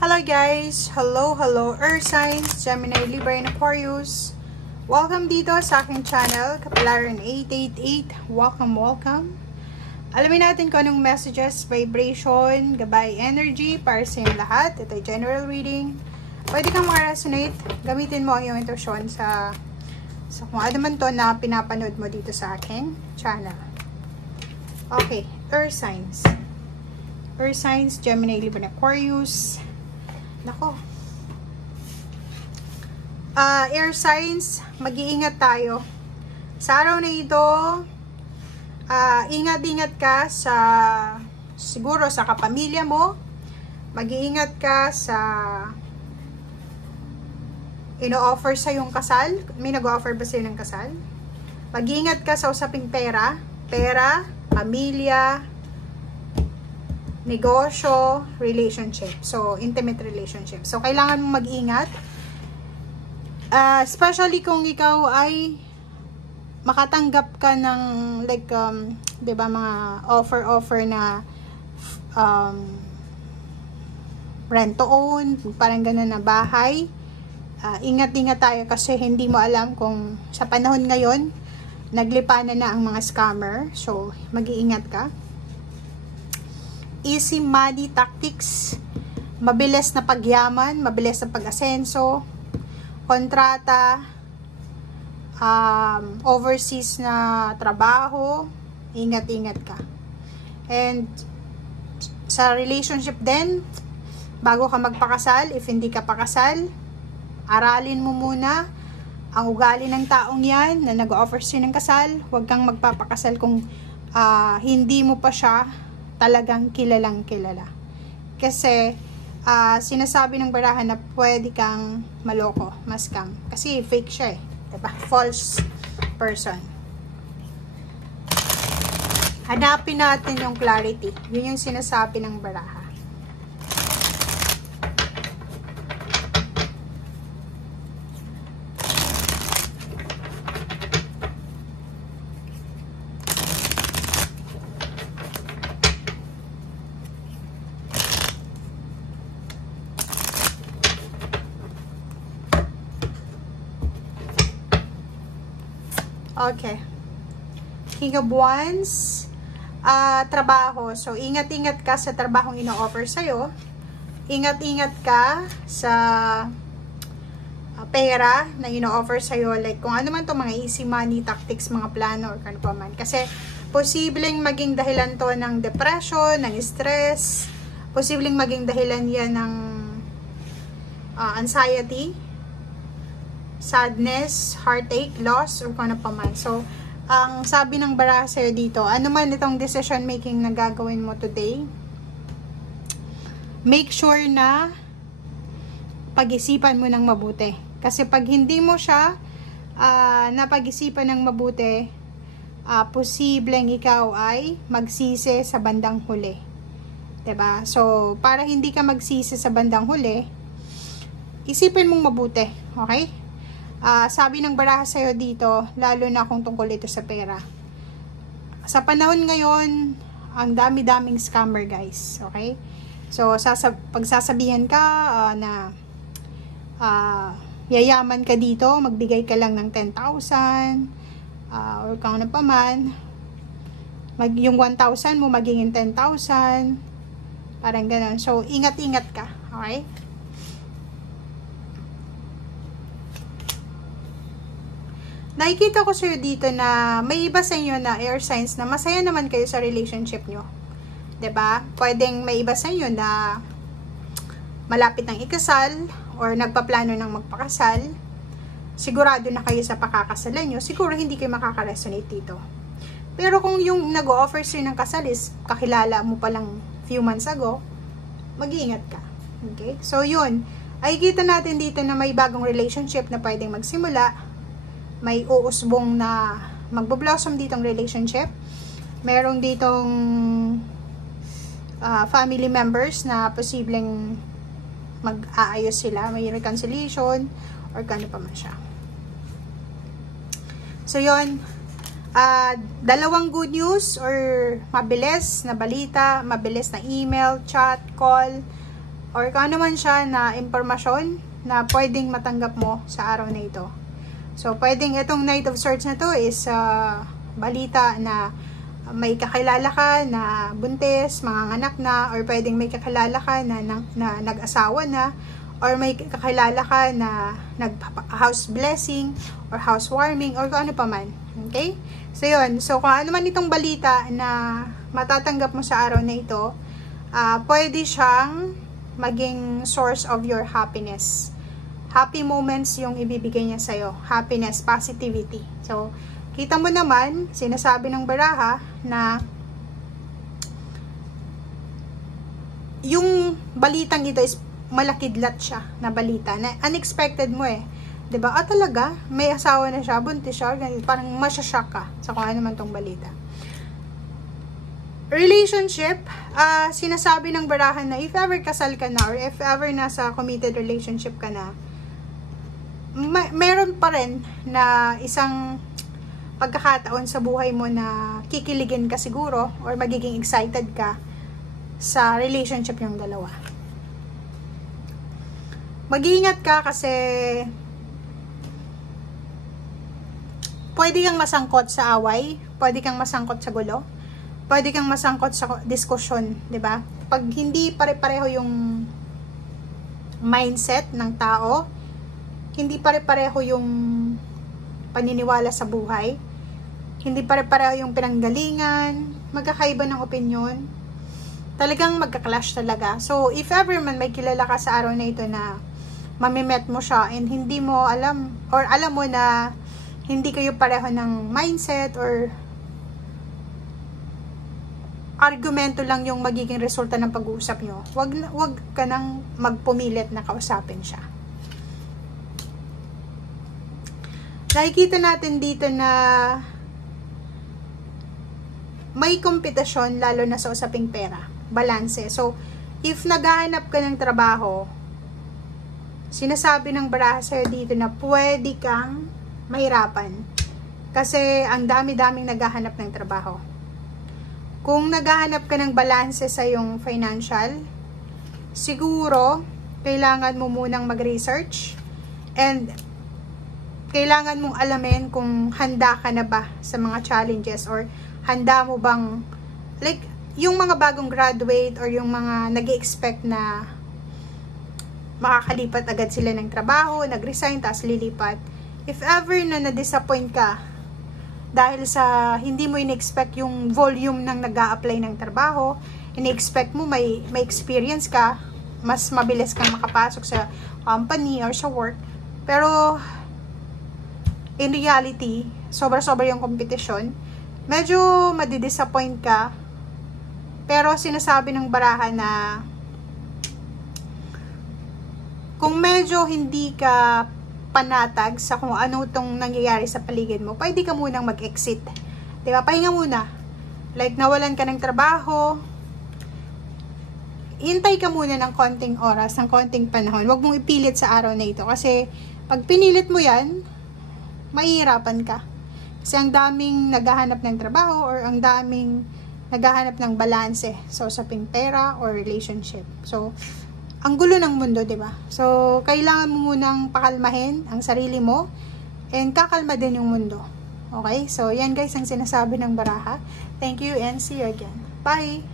Hello guys! Hello Earth Signs, Gemini, Libra, and Aquarius. Welcome dito sa aking channel, Kapalaran 888. Welcome. Alamin natin kung anong messages, vibration, gabay energy para sa inyong lahat. Ito ay general reading. Pwede kang makaresonate. Gamitin mo ang iyong intuition sa kung ano man to na pinapanood mo dito sa aking channel. Okay, Earth Signs. Earth Signs, Gemini, Libra, and Aquarius. Nako. Air signs, mag-iingat tayo. Sa araw na ito, ingat-ingat ka siguro sa kapamilya mo. Mag-iingat ka sa ino-offer sa yung kasal. May nag-offer ba sa'yo ng kasal? Mag-iingat ka sa usaping pera, pamilya, negosyo, relationship. So, intimate relationship. So, kailangan mong mag-ingat. Especially kung ikaw ay makatanggap ka ng like, 'di ba, mga offer na rent to own, parang ganun na bahay. Ingat-ingat tayo kasi hindi mo alam kung sa panahon ngayon naglipanan na ang mga scammer. So, mag-iingat ka. Easy money tactics, mabilis na pagyaman, mabilis na pag-asenso, kontrata, overseas na trabaho, ingat-ingat ka. And sa relationship din, bago ka magpakasal, if hindi ka pakasal, aralin mo muna ang ugali ng taong yan na nag-offer sa'yo ng kasal. Huwag kang magpapakasal kung hindi mo pa siya talagang kilalang kilala. Kasi, sinasabi ng barahan na pwede kang maloko, ma-scam. Kasi fake siya eh. Diba? False person. Hanapin natin yung clarity. Yun yung sinasabi ng baraha. Okay. King of Wands. Trabaho. So, ingat-ingat ka sa trabahong ino-offer sa'yo. Ingat-ingat ka sa pera na ino-offer sa'yo. Like, kung ano man to mga easy money tactics, mga plano, or kano pa man. Kasi, posibleng maging dahilan to ng depression, ng stress. Posibleng maging dahilan yan ng anxiety, sadness, heartache, loss, or kung ano pa man. So, ang sabi ng baraha sa'yo dito, ano man itong decision making na gagawin mo today, make sure na pag-isipan mo ng mabuti. Kasi pag hindi mo siya napag-isipan ng mabuti, posibleng ikaw ay magsisi sa bandang huli. 'Di ba? So, para hindi ka magsisi sa bandang huli, isipin mong mabuti. Okay? Sabi ng baraha sa'yo dito, lalo na kung tungkol ito sa pera. Sa panahon ngayon, ang dami-daming scammer, guys. Okay? So, pagsasabihan ka na yayaman ka dito, magbigay ka lang ng 10,000 or kung ano pa man, yung 1,000 mo magiging 10,000, parang ganun. So, ingat-ingat ka. Okay? Nakikita ko sa'yo dito na may iba sa inyo na air signs na masaya naman kayo sa relationship nyo. 'Di ba? Pwedeng may iba sa inyo na malapit ng ikasal or nagpaplano ng magpakasal. Sigurado na kayo sa pakakasalan nyo. Siguro hindi kayo makaka-resonate dito. Pero kung yung nag-o-offer sa'yo ng kasal is kakilala mo palang few months ago, mag-iingat ka. Okay? So, yun. Ay kita natin dito na may bagong relationship na pwedeng magsimula. May uusbong na magbo-blossom ditong relationship. Merong ditong family members na posibleng mag-aayos sila. May reconciliation or kano pa man siya. So, yun. Dalawang good news or mabilis na balita, mabilis na email, chat, call. or kung ano man siya na impormasyon na pwedeng matanggap mo sa araw na ito. So, pwedeng itong Knight of Swords na to is balita na may kakilala ka na buntis, manganganak na, or pwedeng may kakilala ka na nag-asawa na, or may kakilala ka na nag-house blessing, or housewarming, or kung ano pa man. Okay? So, yun. So, kung ano man itong balita na matatanggap mo sa araw na ito, pwede siyang maging source of your happiness. Happy moments yung ibibigay niya sa'yo. Happiness, positivity. So, kita mo naman, sinasabi ng baraha na yung balitang ito is malakidlat siya na balita. Na unexpected mo eh. 'Di ba? Talaga, may asawa na siya, buntis siya, parang masyashock ka sa kung ano man tong balita. Relationship, sinasabi ng barahan na if ever kasal ka na or if ever nasa committed relationship ka na, meron pa rin na isang pagkakataon sa buhay mo na kikiligin ka siguro or magiging excited ka sa relationship yung dalawa. Mag-iingat ka kasi pwede kang masangkot sa away, pwede kang masangkot sa gulo, pwede kang masangkot sa diskusyon, 'di ba? Pag hindi pare-pareho yung mindset ng tao, hindi pare-pareho yung paniniwala sa buhay, hindi pare-pareho yung pinanggalingan, magkakaiba ng opinyon, talagang magka-clash talaga. So, if ever man may kilala ka sa araw na ito na mamimet mo siya and hindi mo alam, or alam mo na hindi kayo pareho ng mindset or argumento lang yung magiging resulta ng pag-uusap nyo, wag ka nang magpumilit na kausapin siya. Nakikita natin dito na may kompetisyon lalo na sa usaping pera, balanse. So, if naghahanap ka ng trabaho, sinasabi ng baraha sa'yo dito na pwede kang mahirapan kasi ang dami-daming naghahanap ng trabaho. Kung naghahanap ka ng balanse sa iyong financial, siguro, kailangan mo munang mag-research and kailangan mong alamin kung handa ka na ba sa mga challenges or handa mo bang, like, yung mga bagong graduate or yung mga nag-expect na makakalipat agad sila ng trabaho, nag-resign, tapos lilipat. If ever na na-disappoint ka dahil sa hindi mo in-expect yung volume ng nag-a-apply ng trabaho, in-expect mo may experience ka, mas mabilis kang makapasok sa company or sa work, pero in reality, sobra-sobra yung competition, medyo madidisappoint ka, pero sinasabi ng baraha na kung medyo hindi ka panatag sa kung ano itong nangyayari sa paligid mo, pwede ka munang mag-exit. Diba? Pahinga muna. Like, nawalan ka ng trabaho, hintay ka muna ng konting oras, ng konting panahon. Huwag mong ipilit sa araw na ito. Kasi, pag pinilit mo yan, mahihirapan ka. Kasi ang daming naghahanap ng trabaho or ang daming naghahanap ng balanse sa usaping pera or relationship. So, ang gulo ng mundo, 'di ba? So, kailangan mo munang pakalmahin ang sarili mo and kakalma din yung mundo. Okay? So, yan guys ang sinasabi ng baraha. Thank you and see you again. Bye!